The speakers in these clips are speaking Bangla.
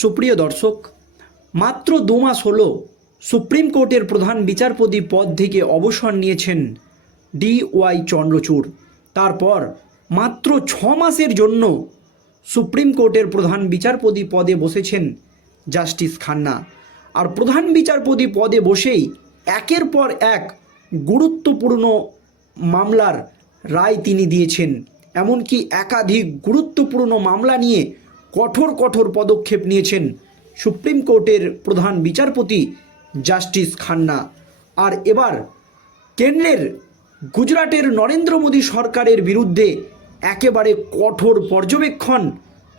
সুপ্রিয় দর্শক, মাত্র দু মাস হল সুপ্রিম কোর্টের প্রধান বিচারপতি পদ থেকে অবসর নিয়েছেন ডি ওয়াই চন্দ্রচূড়। তারপর মাত্র ছ মাসের জন্য সুপ্রিম কোর্টের প্রধান বিচারপতি পদে বসেছেন জাস্টিস খান্না। আর প্রধান বিচারপতি পদে বসেই একের পর এক গুরুত্বপূর্ণ মামলার রায় তিনি দিয়েছেন। এমনকি একাধিক গুরুত্বপূর্ণ মামলা নিয়ে কঠোর কঠোর পদক্ষেপ নিয়েছেন সুপ্রিম কোর্টের প্রধান বিচারপতি জাস্টিস খান্না। আর এবার কেন্দ্রের গুজরাটের নরেন্দ্র মোদী সরকারের বিরুদ্ধে একেবারে কঠোর পর্যবেক্ষণ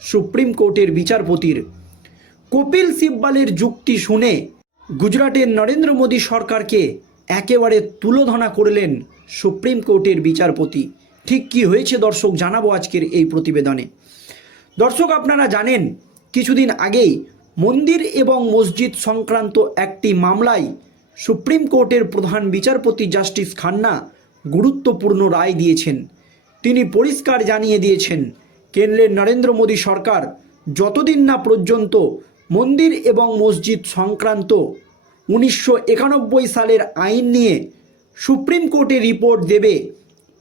সুপ্রিম কোর্টের বিচারপতির। কপিল সিব্বালের যুক্তি শুনে গুজরাটের নরেন্দ্র মোদী সরকারকে একেবারে তুলোধনা করলেন সুপ্রিম কোর্টের বিচারপতি। ঠিক কি হয়েছে দর্শক, জানাব আজকের এই প্রতিবেদনে। দর্শক, আপনারা জানেন, কিছুদিন আগেই মন্দির এবং মসজিদ সংক্রান্ত একটি মামলায় সুপ্রিম কোর্টের প্রধান বিচারপতি জাস্টিস খান্না গুরুত্বপূর্ণ রায় দিয়েছেন। তিনি পরিষ্কার জানিয়ে দিয়েছেন কেন্দ্রের নরেন্দ্র মোদী সরকার যতদিন না পর্যন্ত মন্দির এবং মসজিদ সংক্রান্ত উনিশশো একানব্বই সালের আইন নিয়ে সুপ্রিম কোর্টে রিপোর্ট দেবে,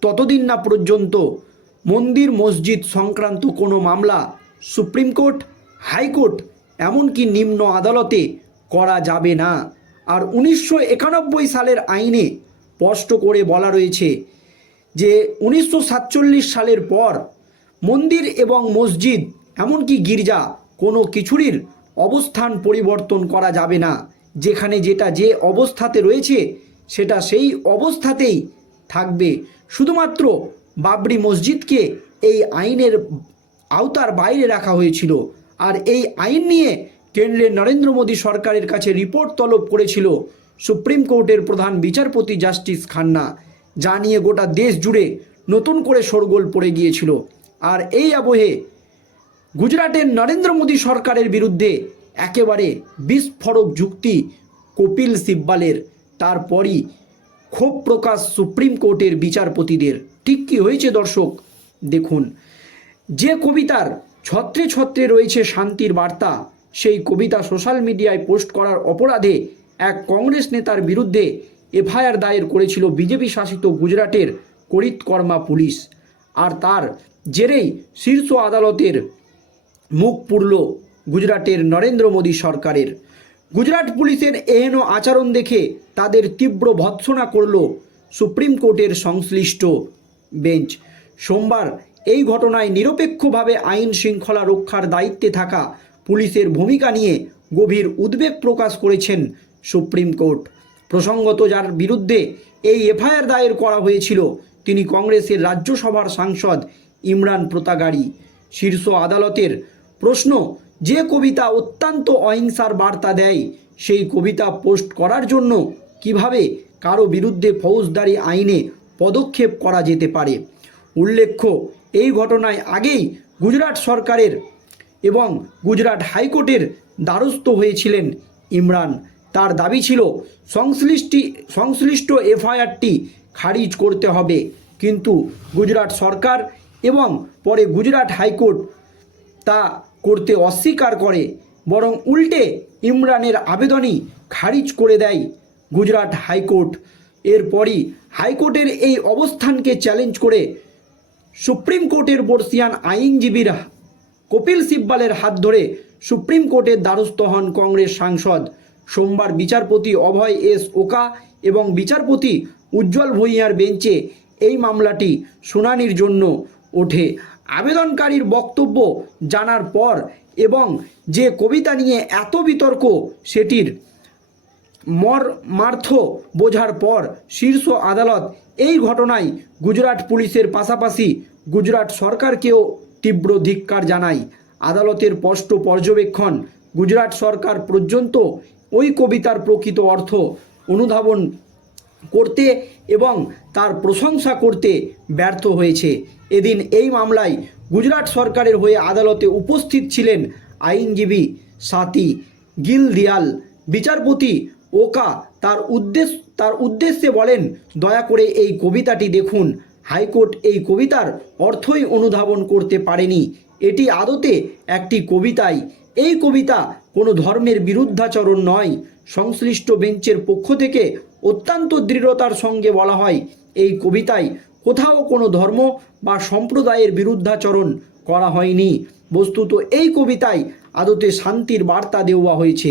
ততদিন না পর্যন্ত মন্দির, মসজিদ সংক্রান্ত কোনো মামলা সুপ্রিম কোর্ট, হাইকোর্ট, এমনকি নিম্ন আদালতে করা যাবে না। আর উনিশশো একানব্বই সালের আইনে স্পষ্ট করে বলা রয়েছে যে উনিশশো সাতচল্লিশ সালের পর মন্দির এবং মসজিদ, এমনকি গির্জা কোনো কিছুরির অবস্থান পরিবর্তন করা যাবে না। যেখানে যেটা যে অবস্থাতে রয়েছে, সেটা সেই অবস্থাতেই থাকবে। শুধুমাত্র বাবরি মসজিদকে এই আইনের আওতার বাইরে রাখা হয়েছিল। আর এই আইন নিয়ে কেন্দ্রের নরেন্দ্র মোদী সরকারের কাছে রিপোর্ট তলব করেছিল সুপ্রিম কোর্টের প্রধান বিচারপতি জাস্টিস খান্না, যা নিয়ে গোটা দেশ জুড়ে নতুন করে শোরগোল পড়ে গিয়েছিল। আর এই আবহে গুজরাটের নরেন্দ্র মোদী সরকারের বিরুদ্ধে একেবারে বিস্ফোরক যুক্তি কপিল সিব্বালের, তারপরই ক্ষোভ প্রকাশ সুপ্রিম কোর্টের বিচারপতিদের। ঠিক কী হয়েছে দর্শক? দেখুন। যে কবিতার ছত্রে ছত্রে রয়েছে শান্তির বার্তা, সেই কবিতা সোশ্যাল মিডিয়ায় পোস্ট করার অপরাধে এক কংগ্রেস নেতার বিরুদ্ধে এফআইআর দায়ের করেছিল বিজেপি শাসিত গুজরাটের করিতকর্মা পুলিশ। আর তার জেরেই শীর্ষ আদালতের মুখ পুরল গুজরাটের নরেন্দ্র মোদী সরকারের। গুজরাট পুলিশের এহেন আচরণ দেখে তাদের তীব্র ভৎসনা করল সুপ্রিম কোর্টের সংশ্লিষ্ট বেঞ্চ। সোমবার এই ঘটনায় নিরপেক্ষভাবে আইন শৃঙ্খলা রক্ষার দায়িত্বে থাকা পুলিশের ভূমিকা নিয়ে গভীর উদ্বেগ প্রকাশ করেছেন সুপ্রিম কোর্ট। প্রসঙ্গত, যার বিরুদ্ধে এই এফআইআর দায়ের করা হয়েছিল, তিনি কংগ্রেসের রাজ্যসভার সাংসদ ইমরান প্রতাগাড়ি। শীর্ষ আদালতের প্রশ্ন যে কবিতা অত্যন্ত অহিংসার বার্তা দেয়, সেই কবিতা পোস্ট করার জন্য কীভাবে কারও বিরুদ্ধে ফৌজদারি আইনে পদক্ষেপ করা যেতে পারে? উল্লেখ্য, এই ঘটনায় আগেই গুজরাট সরকারের এবং গুজরাট হাইকোর্টের দ্বারস্থ হয়েছিলেন ইমরান। তার দাবি ছিল, সংশ্লিষ্টি, সংশ্লিষ্ট এফআইআরটি খারিজ করতে হবে। কিন্তু গুজরাট সরকার এবং পরে গুজরাট হাইকোর্ট তা করতে অস্বীকার করে, বরং উল্টে ইমরানের আবেদনই খারিজ করে দেয় গুজরাট হাইকোর্ট। এরপরই হাইকোর্টের এই অবস্থানকে চ্যালেঞ্জ করে সুপ্রিম কোর্টের বর্ষিয়ান আইনজীবীর কপিল সিব্বালের হাত ধরে সুপ্রিম কোর্টের দ্বারস্থ হন কংগ্রেস সাংসদ। সোমবার বিচারপতি অভয় এস ওকা এবং বিচারপতি উজ্জ্বল ভূঁইয়ার বেঞ্চে এই মামলাটি শুনানির জন্য ওঠে। আবেদনকারীর বক্তব্য জানার পর এবং যে কবিতা নিয়ে এত বিতর্ক সেটির মর্মার্থ বোঝার পর শীর্ষ আদালত এই ঘটনায় গুজরাট পুলিশের পাশাপাশি গুজরাট সরকারকেও তীব্র ধিক্কার জানায়। আদালতের স্পষ্ট পর্যবেক্ষণ, গুজরাট সরকার পর্যন্ত ওই কবিতার প্রকৃত অর্থ অনুধাবন করতে এবং তার প্রশংসা করতে ব্যর্থ হয়েছে। এদিন এই মামলায় গুজরাট সরকারের হয়ে আদালতে উপস্থিত ছিলেন আইনজীবী সাথী গিল দিয়াল বিচারপতি ওকা তার উদ্দেশ্য তার উদ্দেশ্যে বলেন, দয়া করে এই কবিতাটি দেখুন। হাইকোর্ট এই কবিতার অর্থই অনুধাবন করতে পারেনি। এটি আদতে একটি কবিতাই। এই কবিতা কোনো ধর্মের বিরুদ্ধাচরণ নয়। সংশ্লিষ্ট বেঞ্চের পক্ষ থেকে অত্যন্ত দৃঢ়তার সঙ্গে বলা হয়, এই কবিতায় কোথাও কোনো ধর্ম বা সম্প্রদায়ের বিরুদ্ধাচরণ করা হয়নি। বস্তুত এই কবিতায় আদতে শান্তির বার্তা দেওয়া হয়েছে।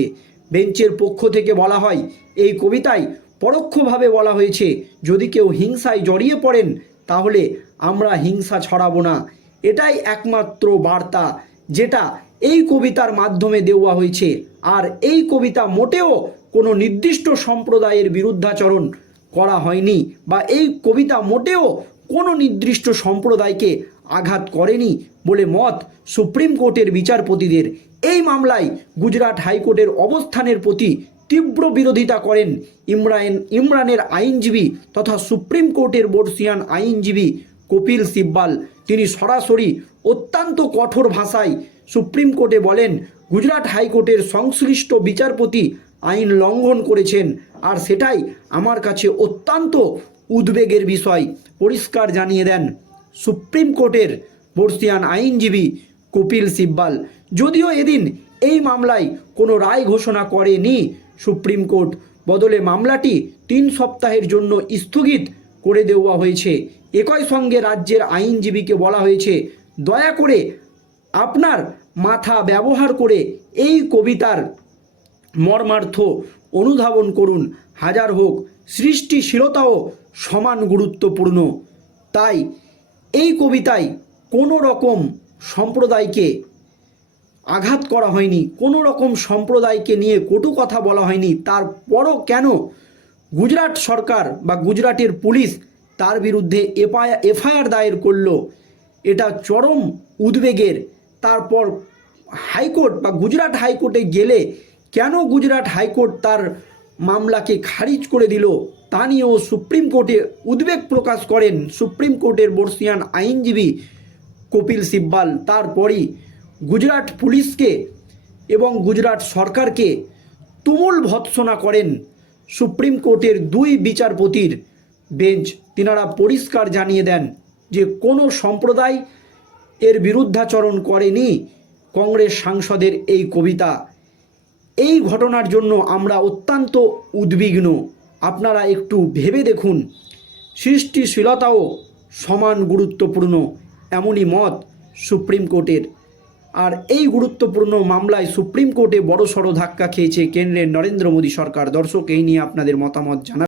বেঞ্চের পক্ষ থেকে বলা হয়, এই কবিতায় পরোক্ষভাবে বলা হয়েছে, যদি কেউ হিংসায় জড়িয়ে পড়েন, তাহলে আমরা হিংসা ছড়াবো না। এটাই একমাত্র বার্তা, যেটা এই কবিতার মাধ্যমে দেওয়া হয়েছে। আর এই কবিতা মোটেও কোনো নির্দিষ্ট সম্প্রদায়ের বিরুদ্ধাচরণ করা হয়নি বা এই কবিতা মোটেও কোনো নির্দিষ্ট সম্প্রদায়কে আঘাত করেনি বলে মত সুপ্রিম কোর্টের বিচারপতিদের। এই মামলায় গুজরাট হাইকোর্টের অবস্থানের প্রতি তীব্র বিরোধিতা করেন ইমরান, ইমরানের আইনজীবী তথা সুপ্রিম কোর্টের বর্ষিয়ান আইনজীবী কপিল সিব্বাল। তিনি সরাসরি অত্যন্ত কঠোর ভাষায় সুপ্রিম কোর্টে বলেন, গুজরাট হাইকোর্টের সংশ্লিষ্ট বিচারপতি আইন লঙ্ঘন করেছেন, আর সেটাই আমার কাছে অত্যন্ত উদ্বেগের বিষয়। পরিষ্কার জানিয়ে দেন সুপ্রিম কোর্টের বর্ষিয়ান আইনজীবী কপিল সিব্বাল। যদিও এদিন এই মামলায় কোনো রায় ঘোষণা করেনি সুপ্রিম কোর্ট, বদলে মামলাটি তিন সপ্তাহের জন্য স্থগিত করে দেওয়া হয়েছে। একই সঙ্গে রাজ্যের আইনজীবীকে বলা হয়েছে, দয়া করে আপনার মাথা ব্যবহার করে এই কবিতার মর্মার্থ অনুধাবন করুন। হাজার হোক, সৃষ্টিশীলতাও সমান গুরুত্বপূর্ণ। তাই এই কবিতায় কোনো রকম সম্প্রদায়কে আঘাত করা হয়নি, কোনো রকম সম্প্রদায়কে নিয়ে কটু কথা বলা হয়নি। তারপরও কেন গুজরাট সরকার বা গুজরাটের পুলিশ তার বিরুদ্ধে এফআইআর দায়ের করল। এটা চরম উদ্বেগের। তারপর হাইকোর্ট বা গুজরাট হাইকোর্টে গেলে কেন গুজরাট হাইকোর্ট তার মামলাকে খারিজ করে দিল, তা নিয়েও সুপ্রিম কোর্টে উদ্বেগ প্রকাশ করেন সুপ্রিম কোর্টের বর্ষিয়ান আইনজীবী কপিল সিব্বাল। তারপরই গুজরাট পুলিশকে এবং গুজরাট সরকারকে তুমুল ভৎসনা করেন সুপ্রিম কোর্টের দুই বিচারপতির বেঞ্চ তিনারা পরিষ্কার জানিয়ে দেন যে কোনো সম্প্রদায় এর বিরুদ্ধাচরণ করেনি কংগ্রেস সাংসদের এই কবিতা। এই ঘটনার জন্য আমরা অত্যন্ত উদ্বিগ্ন। আপনারা একটু ভেবে দেখুন, সৃষ্টিশীলতাও সমান গুরুত্বপূর্ণ এমনই মত সুপ্রিম কোর্টের। আর এই গুরুত্বপূর্ণ মামলায় সুপ্রিম কোর্টে বড়সড় ধাক্কা খেয়েছে কেন্দ্রের নরেন্দ্র মোদী সরকার। দর্শক, এই নিয়ে আপনাদের মতামত জানা